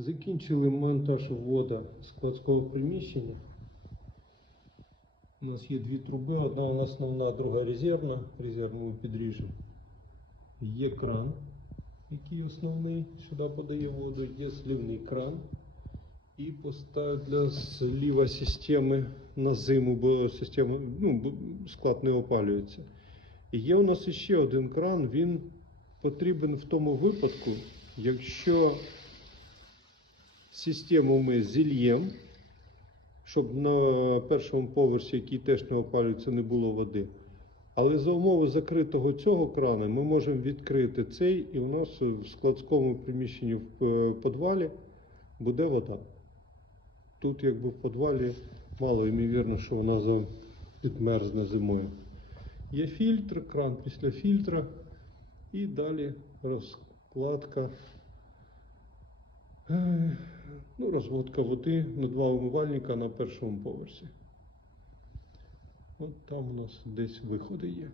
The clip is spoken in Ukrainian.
Закінчили монтаж ввода складського приміщення. У нас є дві труби, одна основна, друга резервна. Резервну ми підріжемо. Є кран, який основний сюди подає воду, є слівний кран. І поставив для сліва системи на зиму, бо система, ну, склад не опалюється. І є у нас ще один кран, він потрібен в тому випадку, якщо систему ми зільємо, щоб на першому поверсі, який теж не опалюється, не було води. Але за умови закритого цього крана ми можемо відкрити цей, і у нас в складському приміщенні в е, підвалі буде вода. Тут, якби в підвалі, мало ймовірно, що вона підмерзне зимою. Є фільтр, кран після фільтра, і далі розкладка, ну, розводка води на два умивальника на першому поверсі. От там у нас десь виходи є.